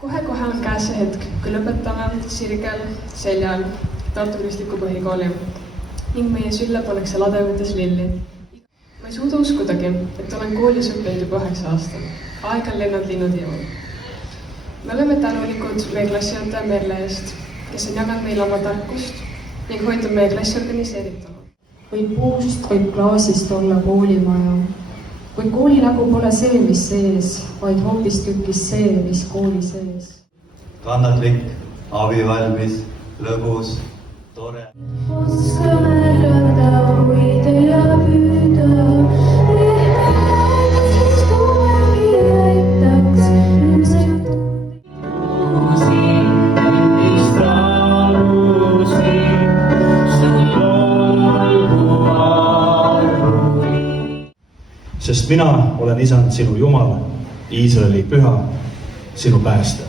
Kohe-kohe on käes see hetk, kui lõpetame sirgel seljal Tartu Kristliku Põhikooli ning meie sülle pannakse lademates lilli. Ma ei suuda uskudagi, et olen koolis õppinud juba 9 aastat. Aeg on lennanud linnutiivul. Me oleme tänulikud meie klassijuhataja Merle eest, kes on jaganud meile oma tarkust ning hoidnud meie klassi organiseerituna. Võib puust, võib klaasist olla koolimaja. Kuid kooli nägu pole see, mis sees, vaid hoopistükkis see, mis kooli sees. Kannatlik, abivalmis, lõbus, tore. Oskame märgata, hoida ja püüda. Siis tulegi aitaks. Sest mina olen Isand sinu Jumal, Iisraeli püha, sinu päästja.